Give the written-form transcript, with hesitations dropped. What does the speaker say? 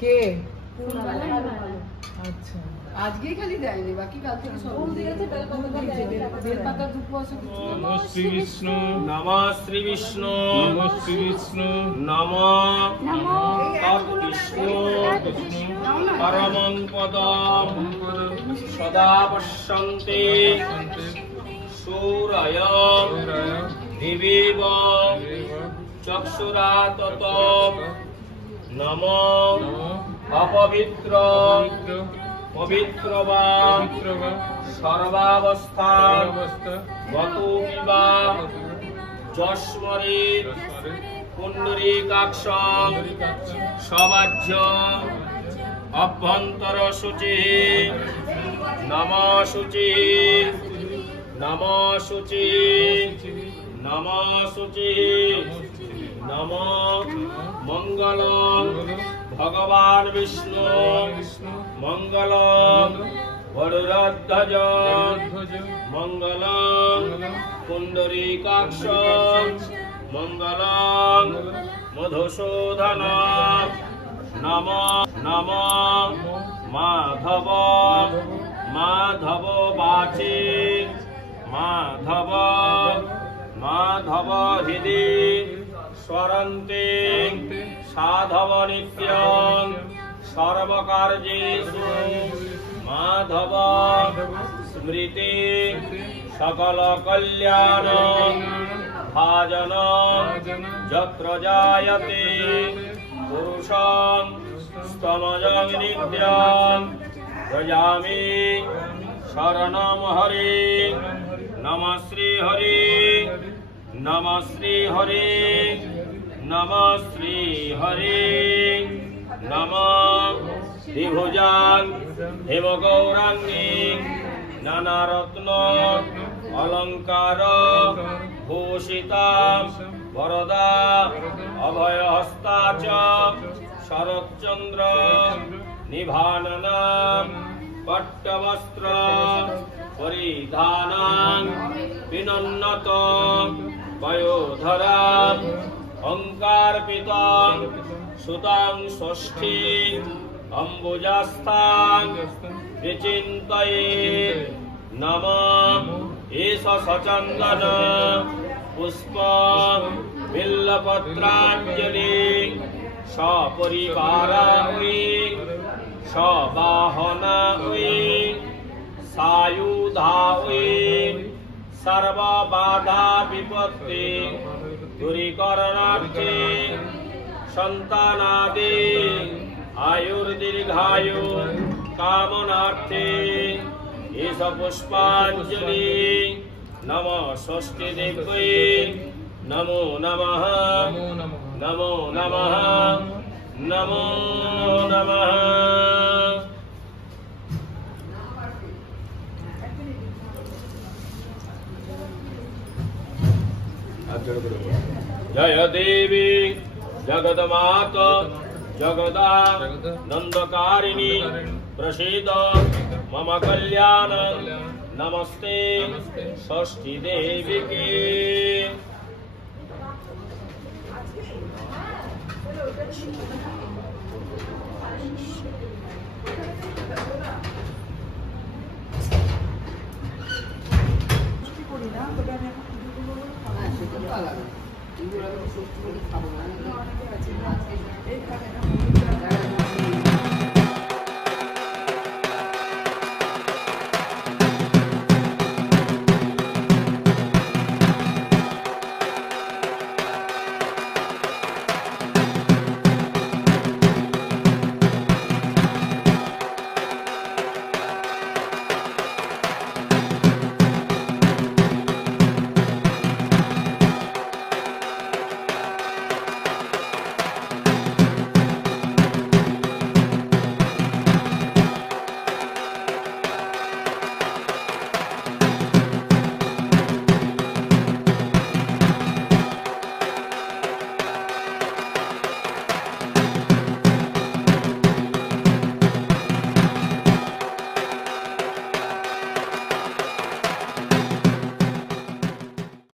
কে আচ্ছা আজকে খালি দেয়নি বাকি কাল থেকে সব ফুল দিয়েছে বেল পাতা ধূপ আছে নমঃ শ্রী বিষ্ণু নমঃ শ্রী বিষ্ণু নমঃ শ্রী বিষ্ণু নমঃ তৎবিষ্ণু পরমং পদম সদা পশ্যন্তে সূরয় দিবেব চক্ষুরাতত নমঃ অপবিত্র পবিত্র বা সর্বাবস্থান গতোপিবা যস্মরেৎ পুণ্ডরীকাক্ষং সবাজ্য অভ্যন্তর শুচিঃ নমঃ শুচিঃ নমঃ শুচিঃ নমঃ শুচিঃ নমঃ মঙ্গলং ভগবান বিষ্ণু মঙ্গলং গরুড়ধ্বজ মঙ্গলং পুণ্ডরীকাক্ষং মঙ্গলং মধুসূদন নমঃ নমঃ মাধব মাধব বাচে মাধব মাধব হৃদি স্মরন্তে সাধব নিত্যং সর্বকার্যেষু মাধব স্মৃতি সকল কল্যাণ ভাজন যত্র জায়তে পুরুষং স্তমজং নিত্যং ভজামি শরণম হরি নমঃ শ্রী হরি নমঃ শ্রী হরি নমঃ শ্রী হরি নমঃ ত্রিভুজাং হেমগৌরাঙ্গী নানারত্ন অলঙ্কার ভূষিতাম বরদা অভয়হস্তা চ শরৎচন্দ্র নিভাননাম পট্টবস্ত্র পরিধানাং বিনন্নত বয়োধরাম অঙ্কারপিতাং সুতাং ষষ্ঠী অম্বুজাস্থাং বিচিন্তয়েৎ নমঃ এষ সচন্দন পুষ্প বিল্লপত্রাঞ্জলি সপরিবারা সবাহনা সায়ুধা সর্ববাধা বিপত্তি দূরীকরণার্থে সন্তানাদি আয়ুর্দীর্ঘায়ু কামনার্থে এষ পুষ্পাঞ্জলি নমঃ ষষ্ঠী দেব্যৈ নমো নমঃ নমো নমঃ নমো নমঃ। जय देवी जगदमात जगदा नंदकारिणी प्रसीद मम कल्याण नमस्ते षष्ठी देवी की। হ্যাঁ সেটা তো আলাদা এগুলো আমি ষষ্ঠী বলে খাবো না অনেকে আছে আজকে এই খাবে না যারা